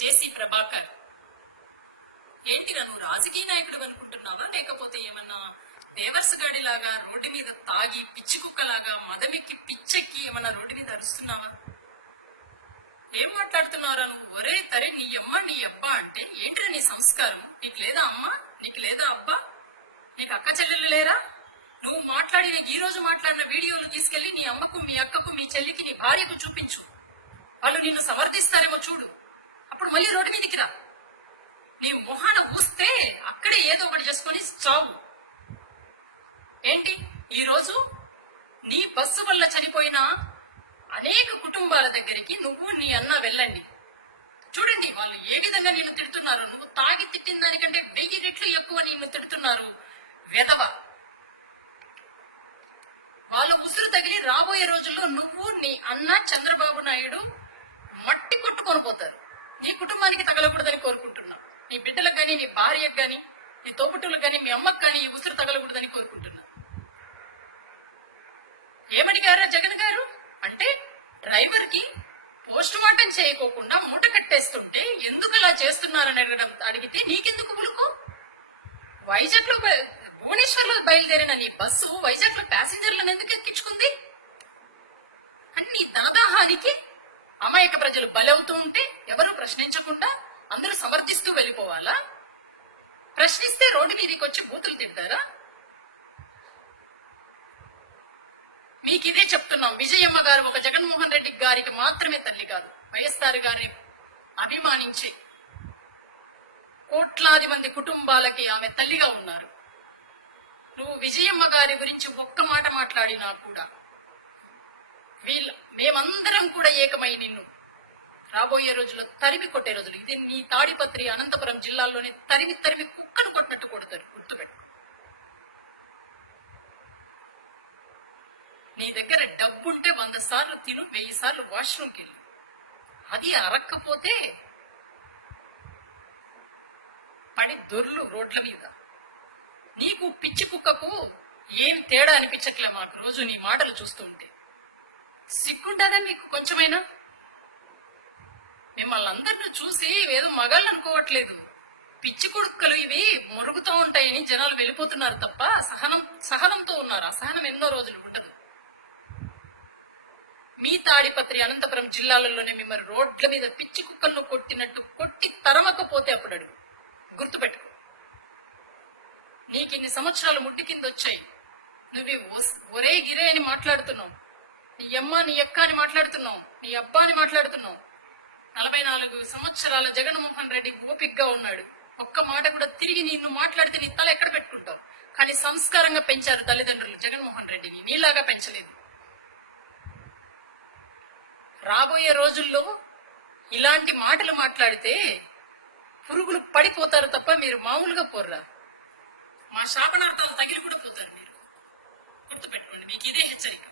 జేసీ ప్రభాకర్, ఏంటిరా నువ్వు రాజకీయ నాయకుడు అనుకుంటున్నావా, లేకపోతే ఏమన్నా దేవర్స్ గాడిలాగా రోడ్డు మీద తాగి పిచ్చి కుక్కలాగా మదమెక్కి పిచ్చెక్కి ఏమన్నా రోడ్డు మీద అరుస్తున్నావా? ఏం మాట్లాడుతున్నారా నువ్వు? ఒరే తరే, నీ అమ్మ నీ అబ్బా అంటే ఏంటిరా నీ సంస్కారం? నీకు లేదా అమ్మ? నీకు లేదా అబ్బా? నీకు అక్క చెల్లెలు లేరా? నువ్వు మాట్లాడిన ఈ రోజు మాట్లాడిన వీడియోలు తీసుకెళ్లి నీ అమ్మకు, మీ అక్కకు, మీ చెల్లికి, నీ భార్యకు చూపించు. వాళ్ళు నిన్ను సమర్థిస్తారేమో చూడు. అప్పుడు మళ్ళీ రోడ్డు మీదకి రా. నీ మొహాన ఊస్తే అక్కడే ఏదో ఒకటి చేసుకొని చావు. ఏంటి ఈరోజు నీ బస్సు వల్ల చనిపోయిన అనేక కుటుంబాల దగ్గరికి నువ్వు నీ అన్న వెళ్ళండి. చూడండి వాళ్ళు ఏ విధంగా నిన్ను తిడుతున్నారు. నువ్వు తాగి తిట్టిన దానికంటే 1000 రెట్లు ఎక్కువ నిన్ను తిడుతున్నారు. వెధవ. వాళ్ళ ఉసురు తగిలి రాబోయే రోజుల్లో నువ్వు నీ అన్న చంద్రబాబు నాయుడు మట్టి కొట్టుకొని పోతారు. నీ కుటుంబానికి తగలకూడదని కోరుకుంటున్నా. నీ బిడ్డలకు గాని, నీ భార్యకు గాని, నీ తోబుట్టులకు గాని, మీ అమ్మకు గాని ఈ ఉసురు తగలకూడదని కోరుకుంటున్నా. ఏమడిగారా జగన్ గారు అంటే, డ్రైవర్ కి పోస్ట్ మార్టం చేయకోకుండా మూట కట్టేస్తుంటే ఎందుకు అలా చేస్తున్నారని అడిగితే నీకెందుకు ఉలుకు? వైజాగ్ లో భువనేశ్వర్ లో బయలుదేరిన నీ బస్సు వైజాగ్ లో ప్యాసింజర్లను ఎందుకు ఎక్కించుకుంది? అన్ని దాదాహానికి అమాయక ప్రజలు బలవుతూ ఉంటే ఎవరు ప్రశ్నించకుండా అందరూ సమర్థిస్తూ వెళ్ళిపోవాలా? ప్రశ్నిస్తే రోడ్డు మీదకి వచ్చి బూతులు తిడతారా? మీకు ఇదే చెప్తున్నాం. విజయమ్మ గారు ఒక జగన్మోహన్ రెడ్డి గారికి మాత్రమే తల్లి కాదు, వైఎస్ఆర్ గారిని అభిమానించి కోట్లాది మంది కుటుంబాలకి ఆమె తల్లిగా ఉన్నారు. నువ్వు విజయమ్మ గారి గురించి ఒక్క మాట మాట్లాడినా కూడా మేమందరం కూడా ఏకమై నిన్ను రాబోయే రోజుల్లో తరిమి కొట్టే రోజులు. ఇది నీ తాడిపత్రి, అనంతపురం జిల్లాల్లోనే తరిమి తరిమి కుక్కను కొట్టినట్టు కొడతారు. గుర్తుపెట్టు. నీ దగ్గర డబ్బుంటే 100 సార్లు తిను, 1000 సార్లు వాష్రూమ్కి వెళ్ళు. అది అరక్కపోతే పడి దొర్లు రోడ్ల మీద. నీకు పిచ్చి కుక్కకు ఏం తేడా అనిపించట్లే మాకు రోజు నీ మాటలు చూస్తుంటే. సిగ్గుంటాదా మీకు కొంచెమైనా? మిమ్మల్ని అందరిని చూసి ఏదో మగాళ్ళు అనుకోవట్లేదు. పిచ్చి కుడుక్కలు ఇవి మురుగుతూ ఉంటాయని జనాలు వెళ్ళిపోతున్నారు తప్ప సహనంతో ఉన్నారు. అసహనం ఎన్నో రోజులు ఉండదు. మీ తాడిపత్రి, అనంతపురం జిల్లాలలోనే మిమ్మల్ని రోడ్ల మీద పిచ్చి కుక్కలను కొట్టినట్టు కొట్టి తరమకపోతే అప్పుడు అడుగు. గుర్తుపెట్టుకో. నీకిన్ని సంవత్సరాలు ముడ్డి కింద వచ్చాయి. నువ్వు ఒరే గిరే అని మాట్లాడుతున్నావు. నీ అమ్మ నీ అక్క అని మాట్లాడుతున్నావు. నీ అబ్బా అని మాట్లాడుతున్నావు. 44 సంవత్సరాల జగన్మోహన్ రెడ్డి ఓపిక్గా ఉన్నాడు. ఒక్క మాట కూడా తిరిగి నిన్ను మాట్లాడితే నీ తల ఎక్కడ పెట్టుకుంటావు? కానీ సంస్కారంగా పెంచారు తల్లిదండ్రులు జగన్మోహన్ రెడ్డిని. నీలాగా పెంచలేదు. రాబోయే రోజుల్లో ఇలాంటి మాటలు మాట్లాడితే పురుగులు పడిపోతారు తప్ప మీరు మామూలుగా పోర్రా. మా శాపనార్థాలు తగిలి కూడా పోతారు మీరు. గుర్తుపెట్టుకోండి. మీకు ఇదే హెచ్చరిక.